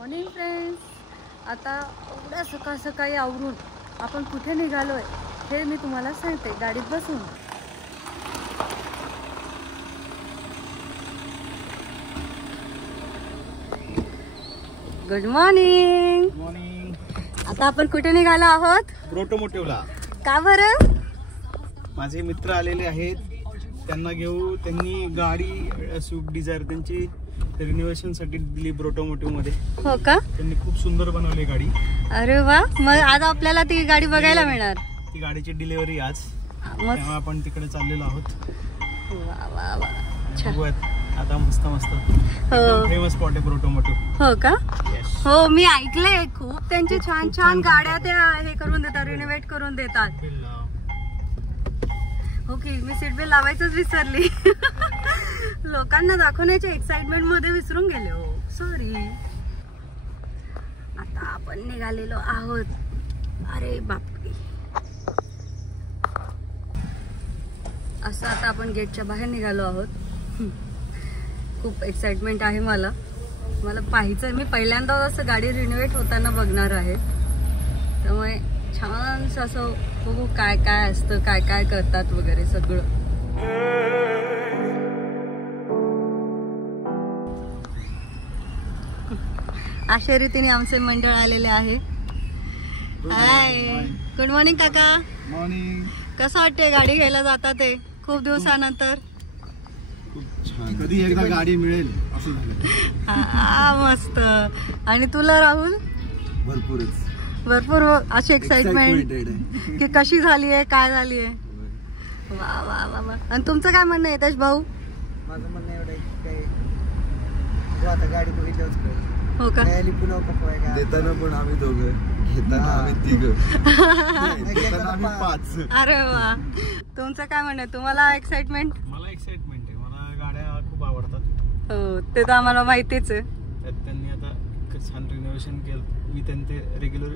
Morning friends, आता एवढ्या सकाळ सकाळी आवरून आपण कुठे निघालोय हे मी तुम्हाला सांगते गाडीत बसून. Good morning. मॉर्निंग. आता आपण कुठे निघालो आहोत? ब्रोटोमोटिव्हला. का बरं? माझे मित्र आलेले आहेत, त्यांना घेऊ. त्यांनी गाडी स्विफ्ट डिझायर त्यांची रिनोव्हेशन साठी दिली ब्रोटोमोटिव्ह मध्ये. हो का? त्यांनी खूप सुंदर बनवली गाडी. अरे वा, मग आज आपल्याला ती गाडी बघायला मिळणार. ती गाडीची डिलिव्हरी आज, मग तेव्हा आपण तिकडे चाललेलो आहोत. वा वा वा, बघूयात आता. मस्त मस्त हो. फेमस स्पॉट आहे ब्रोटोमोटिव्ह. हो का? Yes. हो, मी ऐकलंय खूप त्यांचे छान छान गाड्या त्या हे करून देतात, रिनोव्हेट करून देतात. ओके, मी सीट बेल्ट लावायचंच विसरली. लोकांना दाखवण्याच्या एक्साइटमेंट मध्ये विसरून गेले. हो सॉरी. आता आपण निघालेलो आहोत. अरे बापरे, असं आता आपण गेटच्या बाहेर निघालो आहोत. खूप एक्साइटमेंट आहे मला पाहायचं. मी पहिल्यांदा असं गाडी रिनोव्हेट होताना बघणार आहे, त्यामुळे छान असं बघू काय काय असतं, काय काय करतात वगैरे सगळं. अशा रीतीने आमचे मंडळ आलेले आहे. हाय, गुड मॉर्निंग काका. मॉर्निंग. कसं वाटतंय गाडी घ्यायला जातात ते खूप दिवसानंतर? कधी एकदा गाडी मिळेल असं झालं. मस्त. आणि तुला राहुल? भरपूर अशी एक्साइटमेंट की कशी झाली आहे, काय झाली आहे. वा वा वा वा. आणि तुमचं काय म्हणणं आहे यश भाऊ? माझं म्हणणं एवढं आहे की आता गाडी बघितल्यावर कळेल. हो का? पुन्हा पकवाय देताना पण आम्ही दोघं, घेताना आम्ही तिघं, घेताना आम्ही 5. अरे वा. तुमचं काय म्हणणं आहे? तुम्हाला एक्साइटमेंट? मला एक्साइटमेंट आहे. मला गाड्या खूप आवडतात. हो, ते तर आम्हाला माहितीच आहे. त्यात त्यांनी आता छान रिनोव्हेशन केलं. मी त्यांचे रेग्युलर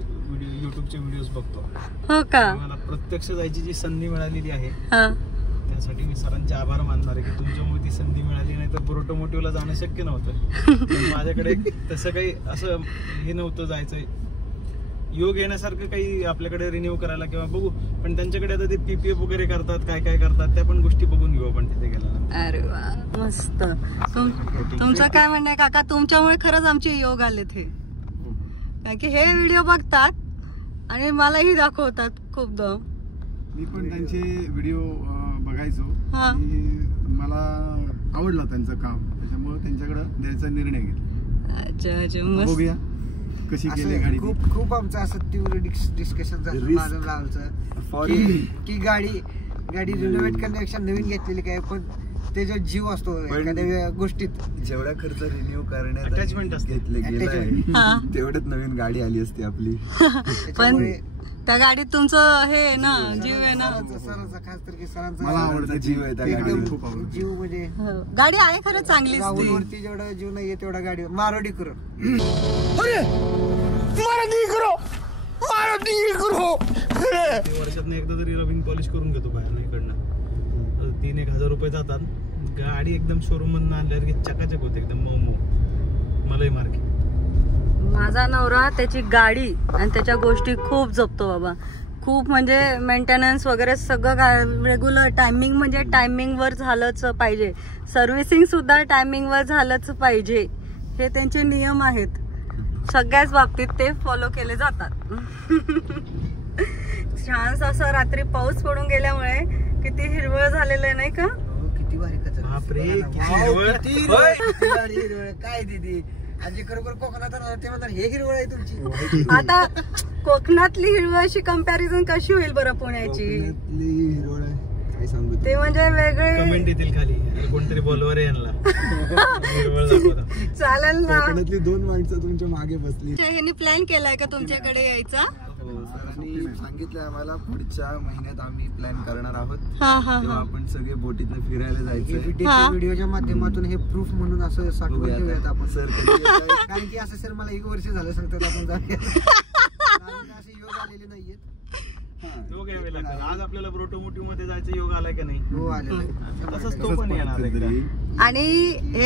युट्यूबचे व्हिडिओज बघतो. हो का? मला प्रत्यक्ष जायची जी संधी मिळालेली आहे, हा, त्यासाठी मी सरांचे आभार मानणार आहे की तुमच्यामुळे ती संधी मिळाली, नाही तर ब्रोटोमोटिव्हला जाणं शक्य नव्हतं. पण माझ्याकडे तसं काही असं हे नव्हतं जायचं, योग येण्यासारखं काही आपल्याकडे रिन्यू करायला किंवा बघू. पण त्यांच्याकडे आता ते पीपीएफ वगैरे करतात, काय काय करतात, त्या पण गोष्टी बघून घेऊ आपण तिथे गेल्यानंतर. अरे वा, मस्त. तुमचं काय म्हणणं आहे काका? तुमच्यामुळे खरंच आमचे योग आलेत हे, कारण की हे व्हिडिओ बघतात आणि मलाही दाखवतात खूपदा. मी पण त्यांचे व्हिडिओ बघायचो. हा. मला आवडलं त्यांचं काम, त्याच्यामुळे त्यांच्याकडे द्यायचा निर्णय घेतला. अच्छा अच्छा, मस्त. बघूया कशी केली गाडी. खूप आमचं असं तीव्र डिस्कशन झालं माझं लावचं की गाडी रिनोव्हेट करण्यापेक्षा नवीन घेतलेली काय, पण त्याचा जीव असतो एखाद्या गोष्टीत. जेवढा खर्च रिन्यू करण्यात अटॅचमेंट असते, घेतले गेलाय तेवढ्यात नवीन गाडी आली असती आपली. पण त्या गाडीत तुमचं हे आहे ना, जीव आहे ना. सरांचा खास तर की सरांचा मला आवडता जीव आहे त्या गाडीत. खूप आवडतं जीव म्हणजे गाडी आहे खरंच चांगलीच ती. राहुलवरती जेवढा जीव नाहीये तेवढा गाडी मारोडी करून. वर्षात एकदा तरी रबिंग पॉलिश करून घेतो बाहेर इकडनं. 3-1 रुपये जातात. गाडी एकदम शोरूम मधून आणल्यावर चकाचक होते, एकदम मऊ मऊ. मलाही मार्के. माझा नवरा त्याची गाडी आणि त्याच्या गोष्टी खूप जपतो बाबा. खूप म्हणजे मेंटेनन्स वगैरे सगळं रेग्युलर टायमिंग, म्हणजे टायमिंग वर झालंच पाहिजे. सर्व्हिसिंग सुद्धा टायमिंग वर झालंच पाहिजे. हे त्यांचे नियम आहेत. सगळ्याच बाबतीत ते फॉलो केले जातात. छान असं रात्री पाऊस पडून गेल्यामुळे किती हिरवळ झालेलं आहे नाही का? किती भारी कचरा. बापरे, किती हिरवळ. काय दिदी आजी खरोखर कोकणात राहतात ते म्हणतात हे हिरवळ आहे तुमची. आता कोकणातली हिरवळशी कंपॅरिझन कशी होईल बरं पुण्याची? हिरवळ काय सांगू ते म्हणजे वेगळे कमेंट येतील खाली, कोणतरी बोलवर यांना चालेल ना. कोकणातली 2 माणसं तुमच्या मागे बसली. ह्यांनी प्लॅन केलाय का तुमच्याकडे यायचा? सरांनी सांगितलं आम्हाला पुढच्या महिन्यात आम्ही प्लॅन करणार आहोत. तेव्हा आपण सगळे बोटीतनं फिरायला जायचं. व्हिडिओच्या माध्यमातून हे प्रूफ म्हणून असं साठवून ठेवूयात आपण. सर कारण की असं सर मला 1 वर्ष झालं सांगतात आपण जाऊया. असे योग आलेले नाहीयेत. योग यावे लागतात. आज आपल्याला ब्रोटोमोटिव्ह मध्ये जायचं योग आलाय का नाही? हो आलेलं आहे. तसंच तो पण येणार. आणि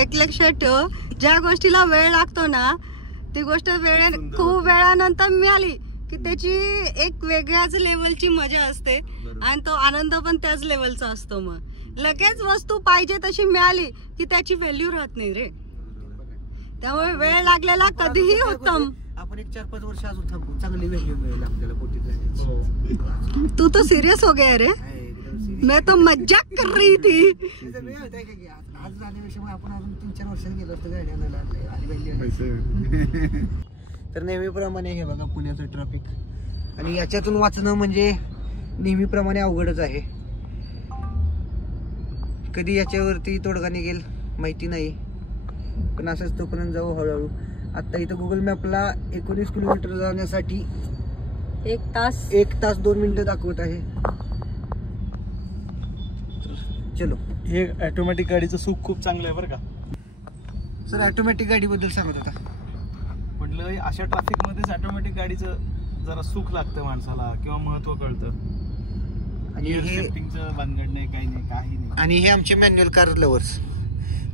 एक लक्षात ठेव, ज्या गोष्टीला वेळ लागतो ना ती गोष्ट खूप वेळानंतर मिळाली की त्याची एक वेगळ्याच लेवलची मजा असते आणि तो आनंद पण त्याच लेवलचा असतो. मग लगेच वस्तू पाहिजे तशी मिळाली की त्याची व्हॅल्यू राहत नाही रे. त्यामुळे वेळ लागलेला कधीही उत्तम. आपण एक 4-5 वर्ष अजून थांबू, चांगली व्हॅल्यू मिळेल आपल्याला पोटी गाडीची. तू तो सिरियस हो गया रे. मैं तो मजाक कर रही थी. आज जाण्यापेक्षा आपण अजून 3-4 वर्षात गेलो असतो गाडी आणायला. तर नेहमीप्रमाणे हे बघा पुण्याचं ट्रॅफिक, आणि याच्यातून वाचणं म्हणजे नेहमीप्रमाणे अवघडच आहे. कधी याच्यावरती तोडगा निघेल माहिती नाही, पण असंच तोपर्यंत जाऊ हळूहळू. आता इथं गुगल मॅपला 19 किलोमीटर जाण्यासाठी 1 तास 2 मिनिटं दाखवत आहे. चलो. हे ऑटोमॅटिक गाडीचं सुख खूप चांगलं आहे बरं का सर. ऑटोमॅटिक गाडीबद्दल सांगत होता. म्हटलं अशा ट्रॅफिक मध्येच ऑटोमॅटिक गाडीचं जरा सुख लागतं माणसाला किंवा महत्व कळतं. आणि हे भानगड नाही, काही नाही, काही नाही. आणि हे आमचे मॅन्युअल कार लवर्स.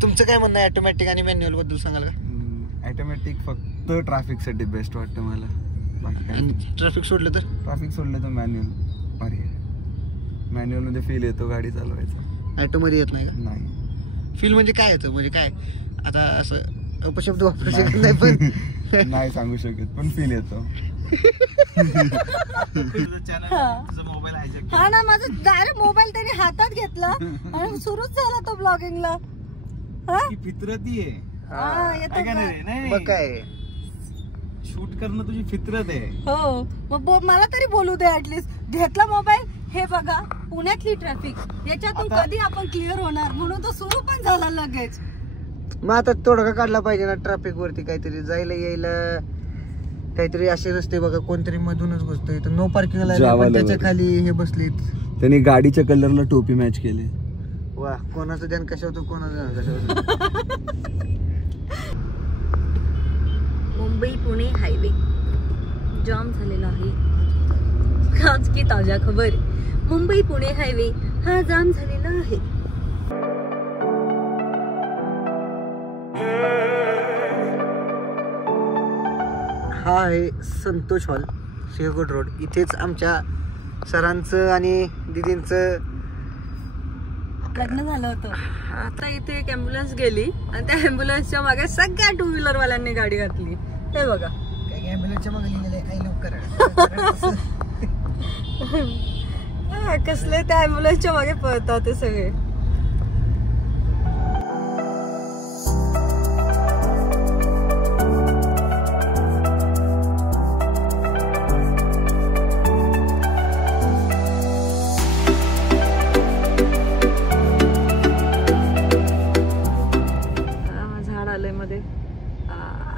तुमचं काय म्हणणं आहे ऑटोमॅटिक आणि मॅन्युअल बद्दल सांगाल का? ऑटोमॅटिक फक्त ट्रॅफिक साठी बेस्ट वाटतं मला. ट्रॅफिक सोडलं तर? ट्रॅफिक सोडलं तर मॅन्युअल पर्याय. मॅन्युअल मध्ये फील येतो गाडी चालवायचा, ऑटो मध्ये येत नाही का? नाही. फील म्हणजे काय येतं, म्हणजे काय आता असं अपशब्द वापरू शकत नाही पण नाही सांगू शकत, पण फील येतो. मोबाईल आहे हा ना, माझा डायरेक्ट मोबाईल त्याने हातात घेतला आणि सुरूच झाला तो ब्लॉगिंगला. फितरती आहे. मग काय शूट करणं तुझी फितरत आहे. हो, मग मला तरी बोलू दे ऍटलीस्ट. घेतला मोबाईल, हे बघा पुण्यातली ट्रॅफिक, याच्यातून कधी आपण क्लिअर होणार म्हणून तो सुरू पण झाला लगेच. मग आता तोडगा काढला पाहिजे ना ट्रॅफिक वरती. काहीतरी जायला यायला काहीतरी असे रस्ते बघा, कोणतरी मधूनच घुसतोय. नो पार्किंगला त्याच्या खाली हे बसलेत. त्यांनी गाडीच्या कलरला टोपी मॅच केली. वा, कोणाचं ध्यान कशा होतं, कोणाचं ध्यान कशा होतं. मुंबई पुणे हायवे जाम झालेला आहे. आज की ताजा खबर, मुंबई पुणे हायवे हा जाम झालेला आहे. हा आहे संतोष हॉल, सिंहगड रोड. इथेच आमच्या सरांचं आणि दीदींचं लग्न झालं होतं. आता इथे एक ॲम्ब्युलन्स गेली आणि त्या ॲम्ब्युलन्सच्या मागे सगळ्या 2 व्हीलर वाल्यांनी गाडी घातली. हे बघा, काही ॲम्ब्युलन्सच्या मागे लिहिलेलं आहे, काही लोक कसले त्या ॲम्ब्युलन्सच्या मागे पळतात ते सगळे.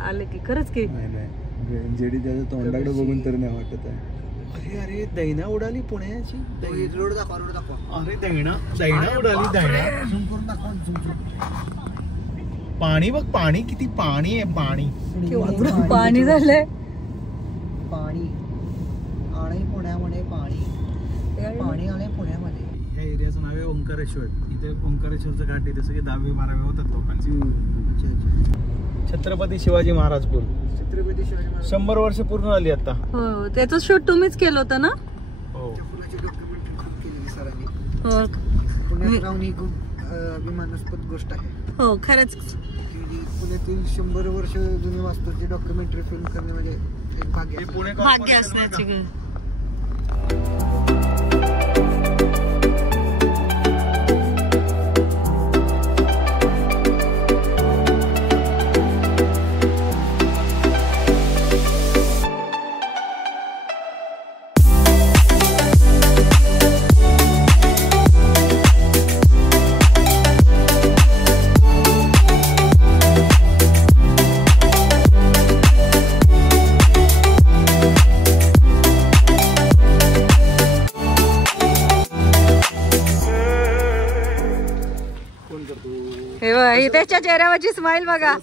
आले की खरंच की जेडी त्याच्या तोंडाकडे बघून तर नाही वाटत आहे. अरे अरे, दैना उडाली पुण्याची. रोड दाखवा, रोड दाखवा. अरे दैना उडाली, दैना. झूम करून दाखवा, झूम. पाणी बघ, पाणी किती पाणी आहे. पाणी झालंय. पाणी आणे पुण्यामध्ये, पाणी आले पुण्यामध्ये. या एरियाचं नाव आहे ओंकारेश्वर. इथे ओंकारेश्वरचं घाट, इथे सगळे 10वी 12वी होतात लोकांचे. छत्रपती शिवाजी महाराज पूल. छत्रपती शिवाजी महाराज 100 वर्ष पूर्ण झाली आता. हो, त्याचं शूट तुम्हीच केलं होतं ना? हो. पुण्याची डॉक्युमेंटरी खूप केलेली सरांनी. हो, पुण्यात राहून ही खूप अभिमानास्पद गोष्ट आहे. हो खरंच. पुण्यातील 100 वर्ष जुनी वास्तूची डॉक्युमेंटरी फिल्म करणे म्हणजे एक भाग्य असण्याची गरज. त्याच्या चेहऱ्यावरची स्माइल बघा.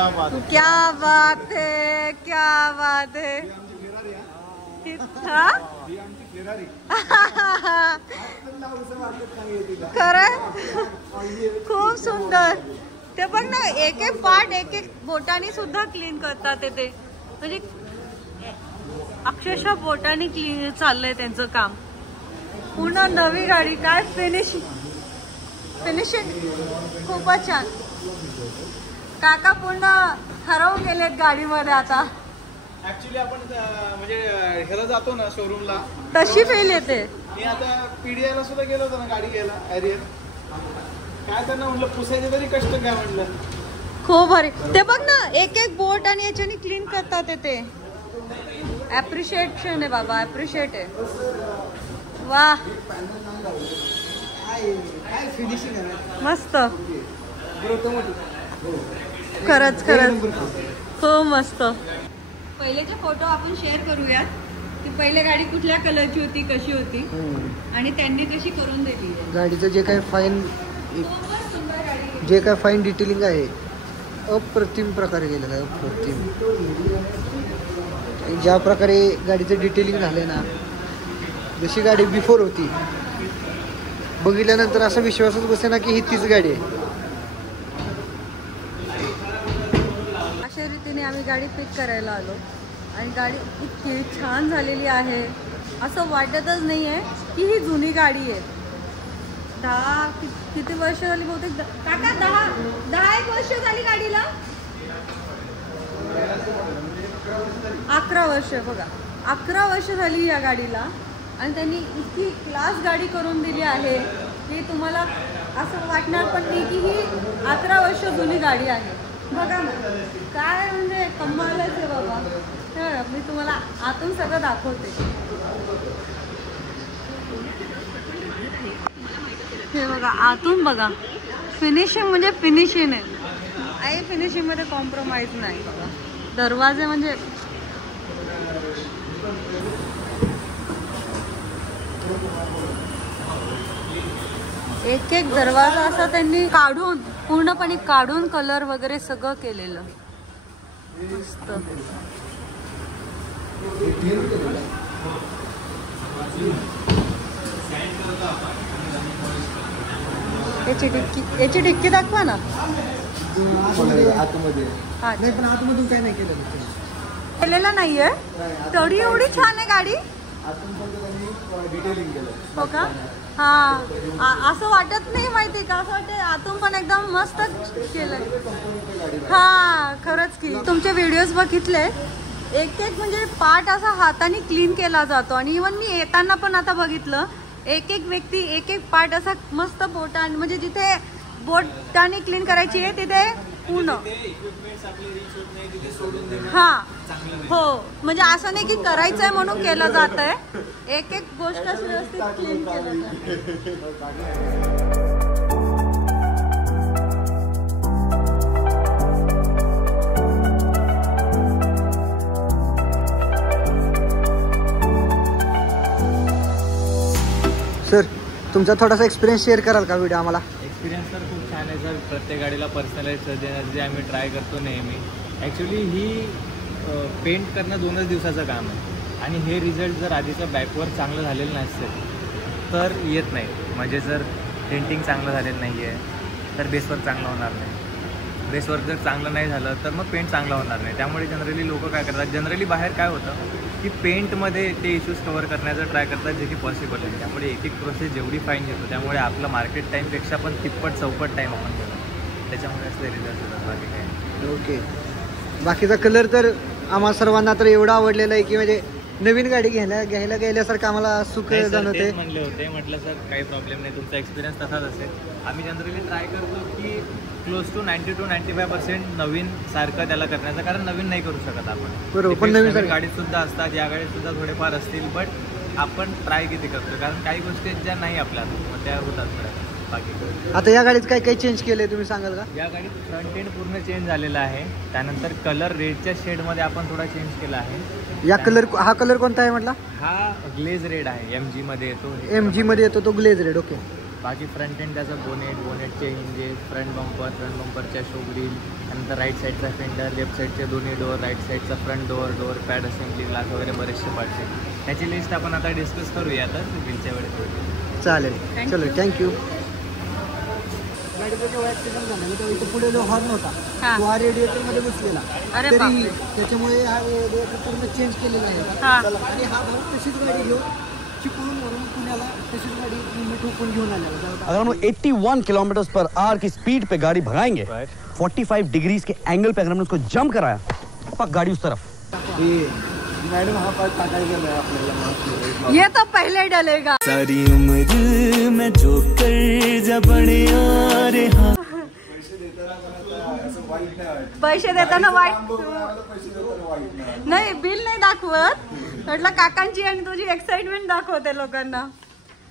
क्या बात है, क्या बात है. हा? खरं खूप सुंदर. ते बघ ना, एक एक पार्ट एक एक बोटाने सुद्धा क्लीन करतात ते. म्हणजे अक्षरशः बोटाने क्लीन चाललंय त्यांचं काम. पूर्ण नवी गाडी. काय फिनिशिंग खूपच छान. काका पूर्ण हरवून गेलेत गाडीमध्ये आता. ऍक्च्युली आपण म्हणजे ह्याला जातो ना शोरूमला, तशी फेल येते. मी आता पीडीआयला सुद्धा गेलो होतो ना गाडी घ्यायला एरियल. काय त्यांना म्हटलं पुसायचे तरी कष्ट काय म्हटलं. खूप भारी. ते बघ ना, एक एक बोट आणि याच्याने क्लीन करतात ते. ऍप्रिशिएशन आहे बाबा, ऍप्रिशिएट आहे. वा फिनिशिंग आहे मस्त. खरंच खरंच खूप मस्त. पहिलेचे फोटो आपण शेअर करूयात की पहिले गाडी कुठल्या कलरची होती, कशी होती आणि त्यांनी कशी करून दिली. गाडीचं जे काय फाईन डिटेलिंग आहे अप्रतिम प्रकारे केलेलं आहे. अप्रतिम. ज्या प्रकारे गाडीचं डिटेलिंग झालंय ना, जशी गाडी बिफोर होती बघितल्यानंतर असा विश्वासच बसेना की ही तीच गाडी आहे. अशा रीतीने आम्ही गाडी पिक करायला आलो आणि गाडी इतकी छान झालेली आहे. असं वाटतच नाही आहे की ही जुनी गाडी आहे. किती वर्ष झाली बहुतेक. काका 10 वर्ष झाली गाडीला. 11 वर्ष बघा. 11 वर्ष झाली या गाडीला आणि त्यांनी इतकी क्लास गाडी करून दिली आहे की तुम्हाला असं वाटणार पण नाही की ही 11 वर्ष जुनी गाडी आहे. बघा ना, काय म्हणजे कमालच आहे बाबा. मी तुम्हाला आतून सगळं दाखवते. हे बघा, आतून बघा. फिनिशिंग म्हणजे फिनिशिंग आहे. आई फिनिशिंगमध्ये कॉम्प्रोमाइज नाही बघा. दरवाजे म्हणजे एक एक दरवाजा असा त्यांनी काढून, पूर्णपणे काढून कलर वगैरे सगळं केलेलं. मस्त. याची डिक्की दाखवा ना. आतमध्ये नाही, पण आतमधून काय नाही केलेलं नाहीये तरी एवढी छान आहे गाडी. हो का? हा, असं वाटत नाही माहिती का. असं वाटतं आतून पण एकदम मस्त केलंय. हा खरंच की. तुमचे व्हिडिओज बघितले, एक एक म्हणजे पार्ट असा हाताने क्लीन केला जातो. आणि इव्हन मी येताना पण आता बघितलं, एक एक व्यक्ती एक एक पार्ट असा मस्त बोटाने, म्हणजे जिथे बोटाने क्लीन करायची आहे तिथे पूर्ण. हा हो, म्हणजे असं नाही की करायचंय म्हणून केलं जात आहे. एक एक गोष्ट व्यवस्थित क्लीन केलं जातं. सर, तुमचा थोडासा एक्सपिरियन्स शेअर कराल का व्हिडिओ आम्हाला? एक्सपिरियन्स तर खूप छान आहे सर. प्रत्येक गाडीला पर्सनलाइज देण्याचं जे आम्ही ट्राय करतो नेहमी. ॲक्च्युली ही पेंट करणं 2च दिवसाचं काम आहे आणि हे रिझल्ट जर आधीचं बॅकवर चांगलं झालेलं नसेल तर येत नाही. म्हणजे जर पेंटिंग चांगलं झालेलं नाही आहे तर बेसवर्क चांगलं होणार नाही. बेसवर्क जर चांगलं नाही झालं तर मग पेंट चांगला होणार नाही. त्यामुळे जनरली लोक काय करतात, जनरली बाहेर काय होतं की पेंटमध्ये ते इश्यूज कव्हर करण्याचा ट्राय करतात, जे की पॉसिबल आहे. त्यामुळे एक एक प्रोसेस जेवढी फाईन घेतो त्यामुळे आपलं मार्केट टाईमपेक्षा पण तिप्पट चौपट टाईम आपण घेतो. त्याच्यामुळे असले रिझल्ट होतात, बाकी काय. ओके. बाकीचा कलर तर आम्हा सर्वांना तर एवढा आवडलेला आहे की म्हणजे नवीन गाडी घ्यायला गेल्यासारखं आम्हाला सुख जाणवते. म्हणले होते, म्हटलं सर काही प्रॉब्लेम नाही, तुमचा एक्सपिरियन्स तसाच असेल. आम्ही जनरली ट्राय करतो की क्लोज टू 90 to 95% नवीन सारखं त्याला करण्याचं, कारण नवीन नाही करू शकत आपण. बरोबर, पण नवीन गाडीत सुद्धा असतात, या गाडीत सुद्धा थोडेफार असतील, बट आपण ट्राय किती करतो, कारण काही गोष्टी ज्या नाही आपल्या मग त्या होतात. बाकी आता या गाडीत काय काही चेंज केलंय तुम्ही सांगाल का? या गाडीत फ्रंट एंड पूर्ण चेंज झालेला आहे. त्यानंतर कलर रेडच्या शेडमध्ये आपण थोडा चेंज केला आहे. हा कलर कोणता आहे म्हटला? हा ग्लेज रेड आहे, MG मध्ये येतो. MG मध्ये येतो तो ग्लेज रेड. ओके. बाकी फ्रंट एंड त्याचं बोनेटचे हिंजेस, फ्रंट बंपरच्या शो ग्रिल, त्यानंतर राईट साईडचा फेंडर, लेफ्ट साईडचे दोन्ही डोअर, राईट साईडचा front door pad assembly, glass वगैरे बरेचसे पार्ट्स आहेत. त्याची लिस्ट आपण आता डिस्कस करूया आता बिलच्या वेळेस. चालेल, चलो थँक्यू. गाडीचा जेव्हा ॲक्सिडेंट झाला तेव्हा इथे पुढे जो हॉर्न होता तो हा रेडिएटरमध्ये बसलेला, अरे तरी बापरे. त्याच्यामुळे हा रेडिएटर पूर्ण चेंज केलेला आहे. हा. आणि हा भाऊ तशीच गाडी घेऊन चिपळूणवरून पुण्याला तशीच गाडी मी ठोकून घेऊन आलेला. अगर हम लोग 81 किलोमीटर/आवर की स्पीड पे गाड़ी भगाएंगे, 45 डिग्रीज के एंगल पे अगर हमने उसको जंप कराया, पक गाड़ी उस तरफ. मॅडम हा पार्ट टाकायला गेलाय आपल्याला. ये तो पहले डलेगा. सारी उम्र मैं जो कर जा बड़े यारे. हाँ पैसे देताना वाईट नाही, बिल नाही दाखवत. म्हटलं काकांची आणि तुझी एक्साइटमेंट दाखवते लोकांना.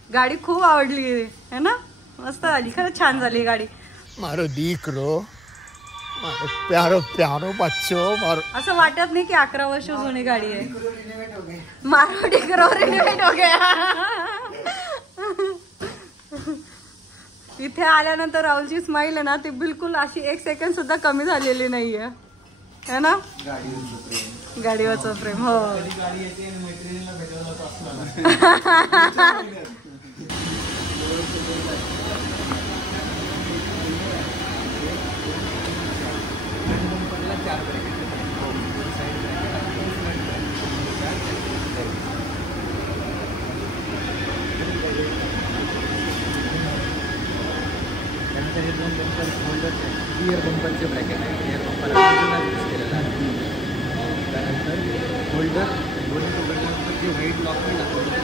गाडी खूप आवडली है ना, मस्त आली, खरंच छान झाली गाडी. मारो दीकरो, मारो प्यारो प्यारो बच्चो, मारो. असं वाटत नाही की 11 वर्ष जुनी गाडी आहे. मारो डिकरो रिनोव्हेट हो गया. इथे आल्यानंतर राहुलची स्माईल आहे ना, ती बिलकुल अशी 1 सेकंड सुद्धा कमी झालेली नाहीये, है ना. गाडीवरचं प्रेम. हो. त्यानंतर हे 2 बंपर होल्डर रिअर बंपरचे ब्रॅकेट आहे. रिअर बंपर यूज केलेला आहे. त्यानंतर होल्डर दोन्ही पकडल्यानंतर जे व्हाईट लॉक नाही दाखवलं.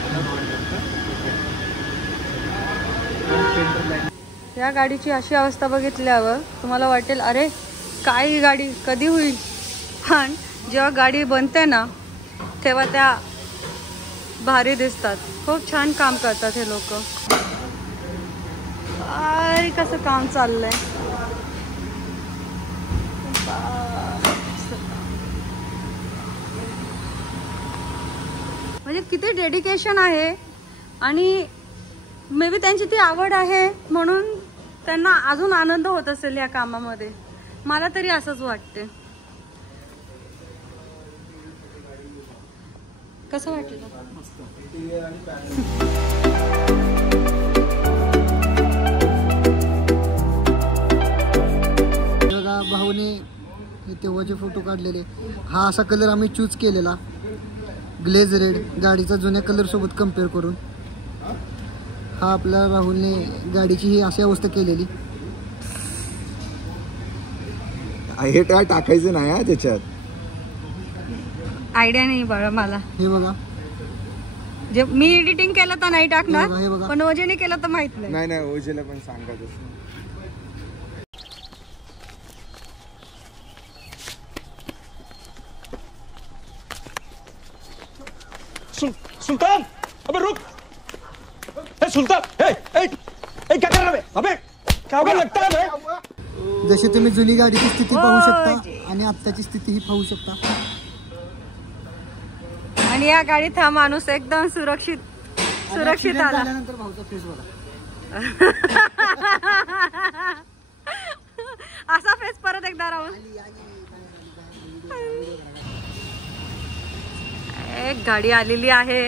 या गाडीची अशी अवस्था बघितल्यावर तुम्हाला वाटेल अरे काय ही गाडी कधी होईल, पण जेव्हा गाडी बनते ना तेव्हा त्या भारी दिसतात. खूप छान काम करतात हे लोक. अरे कसं काम चाललंय. म्हणजे किती डेडिकेशन आहे, आणि मे बी त्यांची ती आवड आहे म्हणून त्यांना अजून आनंद होत असेल या कामामध्ये. मला तरी असंच वाटते. कसं वाटलं? भाऊने तेव्हाचे फोटो काढलेले. हा असा कलर आम्ही चूज केलेला, ग्लेज रेड, गाडीचा जुन्या कलर सोबत कम्पेअर करून. हा आपल्या राहुलने गाडीची ही अशी अवस्था केलेली. हे काय टाकायचं नाही हा त्याच्यात. आयडिया नाही बाळा मला. हे बघा, जे मी एडिटिंग केलं तर नाही टाकणार, हे बघा. पण ओजेने केलं तर माहित नाही. नाही ओजेला पण सांगा तसं. सुल्तान, अबे रुक. ए सुल्तान, क्या कर रहा है? अबे क्या लगता है? जशी तुम्ही जुनी गाडीची स्थिती पाहू शकता आणि आत्ताची स्थिती ही पाहू शकता. आणि या गाडीत हा माणूस एकदम सुरक्षित आला. त्यानंतर भाऊचा फेस बघा. असा फेस परत एकदा राहुल. एक गाडी आलेली आहे.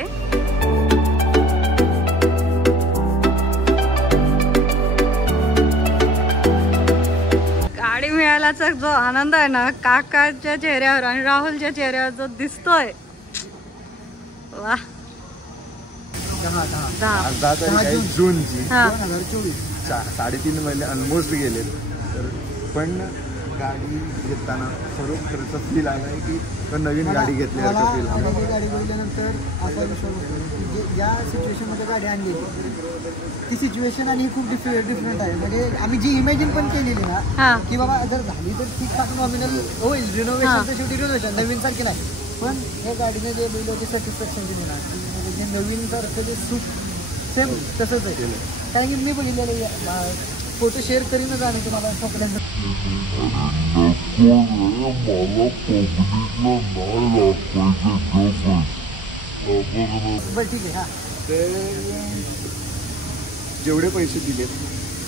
गाडी मिळाल्याचा जो आनंद आहे ना काकाच्या चेहऱ्यावर आणि राहुलच्या चेहऱ्यावर जो दिसतोय, वा. 10 तारीख जूनची, 2024. 3.5 महिने ऑलमोस्ट गेले. तर पण गाडी घेताना खरोखरचा फील आला आहे की नवीन गाडी घेतल्याचा फील. गाडी बघितल्यानंतर असा विश्वास होतो की ज्या सिच्युएशनमध्ये गाडी आणली ती सिच्युएशन आणि खूप डिफरंट आहे. म्हणजे आम्ही जी इमॅजिन पण केलेली ना की बाबा जर झाली तर ठीकठाक नॉमिनल होईल, रिनोव्हेशन शेवटी रिनोव्हेशन, नवीन सारखी नाही. पण या गाडीने जे बिल सॅटिस्फॅक्शन दिली ना, म्हणजे जे नवीन सारखं जे सुख सेम तसंच आहे. कारण की मी बघितलेलं फोटो शेअर करीनच आणि तुम्हाला सगळ्यांना. बरं ठीक आहे. हा जेवढे पैसे दिलेत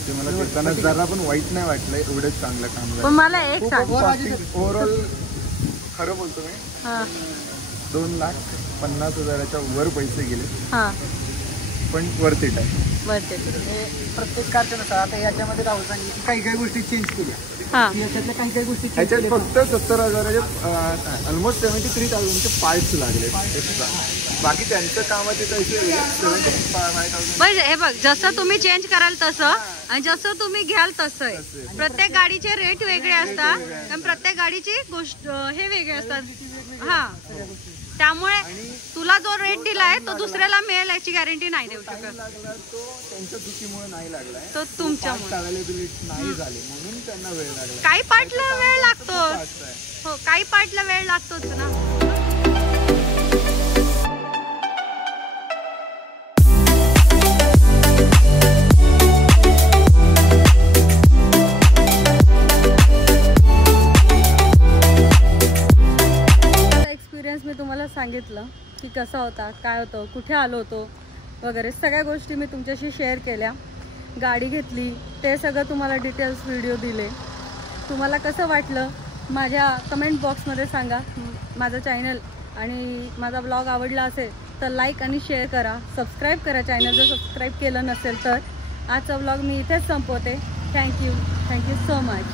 ते मला देताना जरा पण वाईट नाही वाटलं. एवढंच चांगलं काम झालं. पण मला एक सांग, ओव्हरऑल खरं बोलतो मी 2,50,000च्या वर पैसे गेले, पण वर्थ इट आहे. प्रत्येक कारच्या आता याच्यामध्ये राहू सांगितलं काही काही गोष्टी चेंज केल्या. याच्यातल्या काही काही गोष्टी ह्याच्यात फक्त 70,000चे ऑलमोस्ट 73,000चे पार्ट्स लागले एक्स्ट्रा. बाकी त्यांचं कामाचे पैसे 75,000. हे बघ, जसं तुम्ही चेंज कराल तसं आणि जसं तुम्ही घ्याल तसं आहे. प्रत्येक गाडीचे रेट वेगळे असतात आणि प्रत्येक गाडीची गोष्ट हे वेगळे असतात. हा, त्यामुळे तुला जो रेट दिलाय तो दुसऱ्याला मिळेल याची गॅरंटी नाही देऊ शकत. लागला तो त्यांच्या चुकीमुळे नाही लागलाय, तो तुमच्यामुळे अवेलेबिलिटी नाही झाली म्हणून त्यांना वेळ लागला. काही पार्टला वेळ लागतो. हो, काही पार्टला वेळ लागतोच ना. मी तुम्हाला सांगितलं की कसा होता, काय होतं, कुठे आलो होतो वगैरे सगळ्या गोष्टी मी तुमच्याशी शेअर केल्या. गाडी घेतली ते सगळं तुम्हाला डिटेल्स व्हिडिओ दिले. तुम्हाला कसं वाटलं माझ्या कमेंट बॉक्समध्ये सांगा. माझं चॅनल आणि माझा ब्लॉग आवडला असेल तर लाईक आणि शेअर करा. सबस्क्राईब करा चॅनल जर सबस्क्राईब केलं नसेल तर. आजचा ब्लॉग मी इथेच संपवते. Thank you so much.